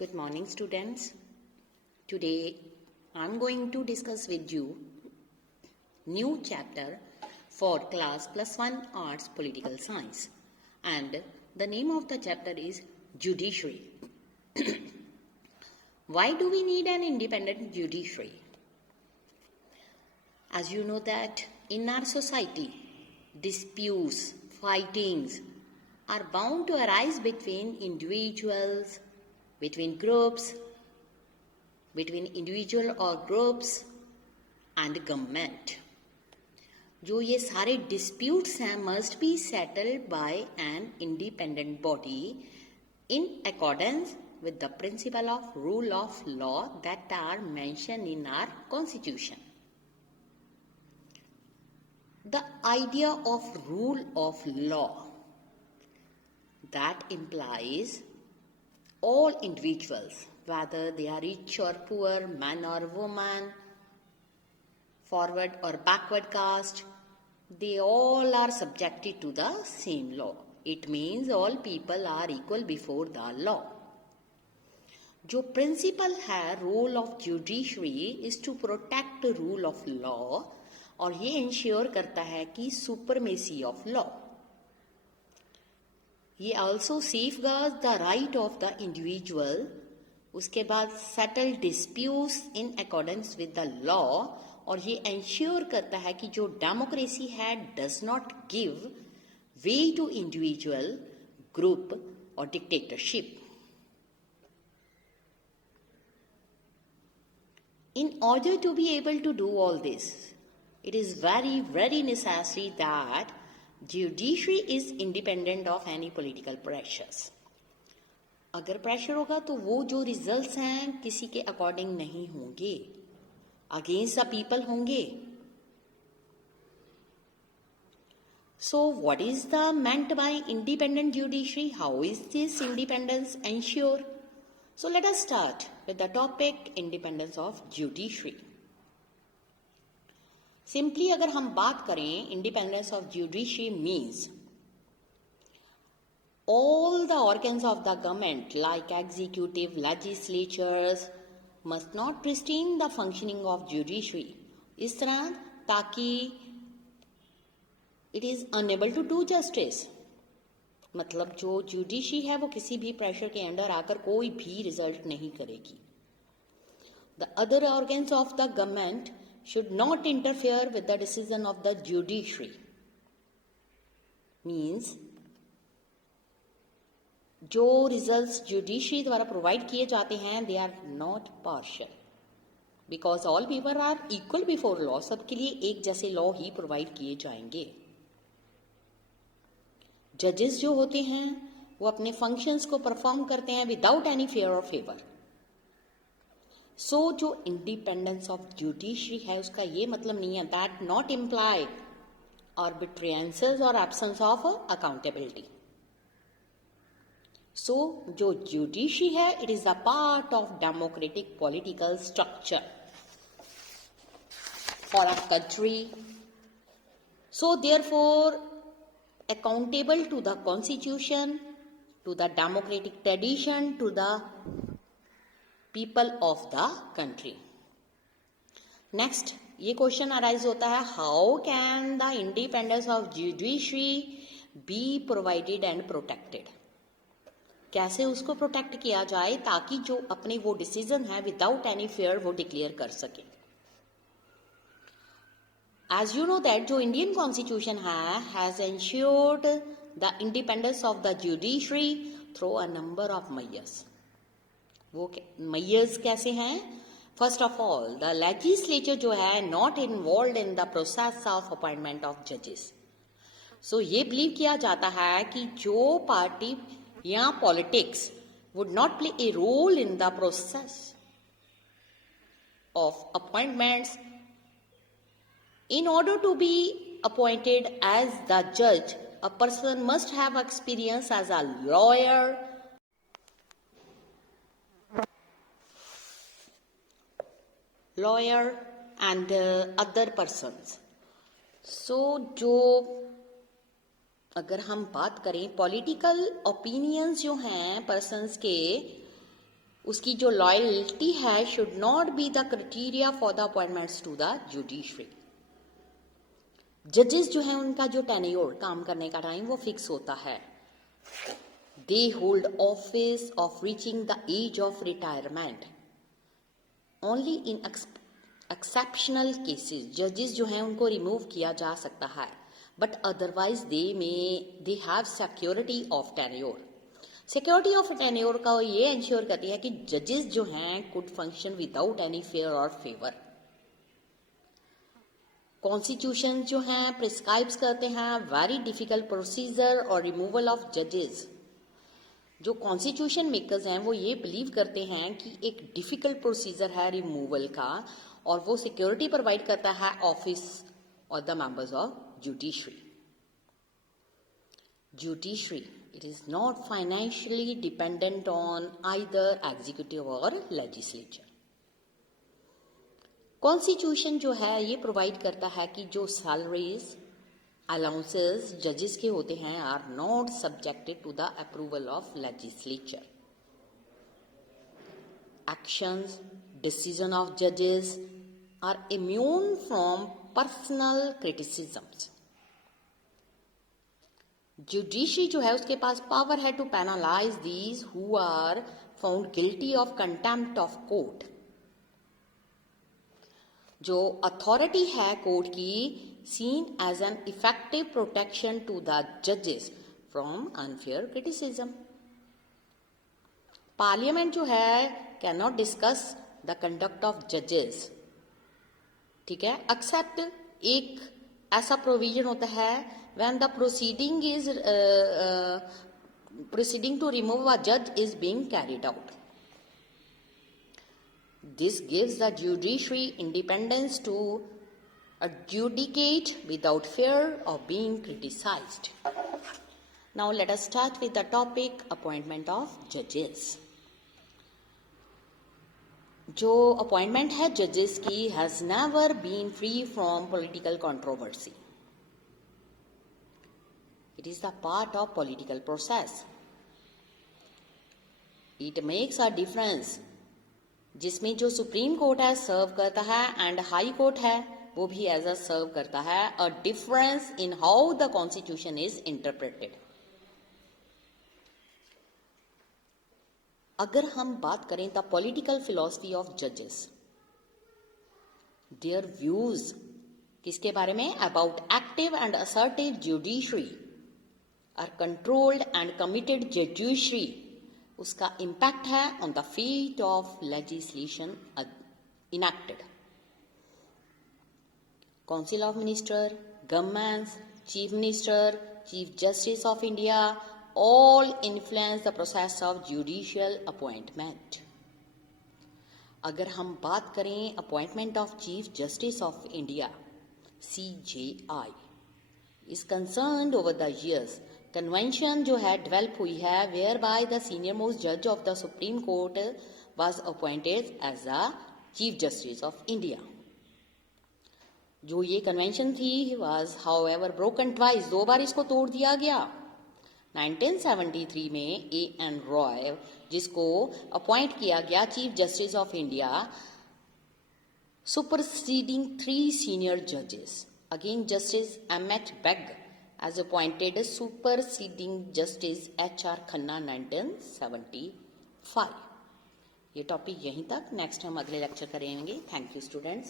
Good morning, students. Today I'm going to discuss with you new chapter for class +1 arts political science, and the name of the chapter is judiciary. Why do we need an independent judiciary? As you know that in our society, disputes, fightings are bound to arise between individuals, between groups, between individual or groups and government. जो ये सारे disputes हैं must be settled by an independent body in accordance with the principle of rule of law that are mentioned in our constitution. The idea of rule of law that implies all individuals, whether they are rich or poor, man or woman, forward or backward caste, they all are subjected to the same law. It means all people are equal before the law. जो principal है role of judiciary is to protect rule of law, और ये ensure करता है कि supremacy of law. ये also safeguards the right of the individual. उसके बाद settle disputes in accordance with the law, और ये इंश्योर करता है कि जो डेमोक्रेसी है does not give way to individual, group और dictatorship. In order to be able to do all this, it is very necessary that judiciary is independent of any political pressures. अगर pressure होगा तो वो जो results हैं किसी के according नहीं होंगे, अगेंस्ट द पीपल होंगे. So what is the meant by independent judiciary? How is this independence ensured? So let us start with the topic independence of judiciary. Simply अगर हम बात करें, independence of judiciary means all the organs of the government like executive, legislatures must not restrain the functioning of judiciary. इस तरह ताकि it is unable to do justice. मतलब जो judiciary है वो किसी भी प्रेशर के अंडर आकर कोई भी रिजल्ट नहीं करेगी. The other organs of the government should not interfere with the decision of the judiciary. Means जो रिजल्ट्स जुडिशरी द्वारा प्रोवाइड किए जाते हैं they are not partial, because all people are equal before law. सबके लिए एक जैसे लॉ ही provide किए जाएंगे. जजेस जो होते हैं वो अपने फंक्शंस को परफॉर्म करते हैं विदाउट एनी फेयर और फेवर. सो जो इंडिपेंडेंस ऑफ जुडिशरी है उसका ये मतलब नहीं है दैट नॉट इम्प्लाई आर्बिट्रेंसेस और एब्सेंस ऑफ अकाउंटेबिलिटी. सो जो जुडिशरी है it is a part of democratic political structure for a country. So therefore accountable to the constitution, to the democratic tradition, to the people of the country. Next, ये question arise होता है, how can the independence of judiciary be provided and protected. कैसे उसको protect किया जाए ताकि जो अपने वो डिसीजन है विदाउट एनी फेयर वो डिक्लेयर कर सके. As you know that जो इंडियन कॉन्स्टिट्यूशन है has ensured the independence of the judiciary through a number of measures. वो measures कैसे हैं? First of all the legislature जो है not involve in the process of appointment of जजेस. सो ये believe किया जाता है कि जो पार्टी या politics would not play a role in the process of appointments. In order to be appointed as the judge, a person must have experience as a lawyer and other persons. So जो अगर हम बात करें political opinions जो हैं persons के, उसकी जो लॉयल्टी है should not be the criteria for the appointments to the judiciary. जजेस जो है उनका जो टेन्योर काम करने का टाइम वो फिक्स होता है। They hold office of reaching the age of retirement only in exceptional cases. जजेस जो हैं उनको रिमूव किया जा सकता है, but otherwise they have security of tenure. Security of tenure का ये इंश्योर करती है कि जजेस जो हैं could function without any fear और फेवर। कॉन्स्टिट्यूशन जो हैं प्रिस्क्राइब्स करते हैं वेरी डिफिकल्ट प्रोसीजर और रिमूवल ऑफ जजेस। जो कॉन्स्टिट्यूशन मेकर्स हैं वो ये बिलीव करते हैं कि एक डिफिकल्ट प्रोसीजर है रिमूवल का, और वो सिक्योरिटी प्रोवाइड करता है ऑफिस और the members of judiciary. Judiciary it is not financially dependent on either executive or legislature. Constitution जो है ये प्रोवाइड करता है कि जो सैलरीज अलाउंसेस जजेस के होते हैं are not subjected to the approval of legislature. Actions decision of जजेस are immune from personal criticisms. Judiciary जो है उसके पास पावर है to penalise these who are found guilty of contempt of court. जो अथॉरिटी है कोर्ट की seen as an effective protection to the जजेस फ्रॉम अनफेयर क्रिटिसिज्म। पार्लियामेंट जो है cannot discuss the conduct of जजेस, ठीक है, एक्सेप्ट एक ऐसा प्रोविजन होता है when the proceeding to remove a judge is being carried out. This gives the judiciary independence to adjudicate without fear of being criticized. Now let us start with the topic appointment of judges. जो appointment है judges की has never been free from political controversy. It is the part of political process. It makes a difference. जिसमें जो supreme court है सर्व करता है and high court है वो भी एज अ सर्व करता है। A difference in how the constitution is interpreted. अगर हम बात करें द पॉलिटिकल फिलॉसफी ऑफ जजेस, देयर व्यूज किसके बारे में, about active and assertive judiciary or controlled and committed judiciary, उसका इम्पैक्ट है on the fate of legislation enacted. Council of minister, governments, chief minister, chief justice of India all influence the process of judicial appointment. अगर हम बात करें appointment of chief justice of India CJI is concerned over the years. Convention जो है develop हुई है whereby the senior most जज of the Supreme Court was appointed as the chief justice of India. जो ये कन्वेंशन थी was however broken twice, 2 बार इसको तोड़ दिया गया। 1973 में A.N. रॉय जिसको अपॉइंट किया गया chief justice of India, superseding 3 senior जजेस। Again justice M.H. Begg as appointed superseding justice H.R. Khanna 1975। ये टॉपिक यहीं तक, नेक्स्ट हम अगले लेक्चर करेंगे। Thank you students.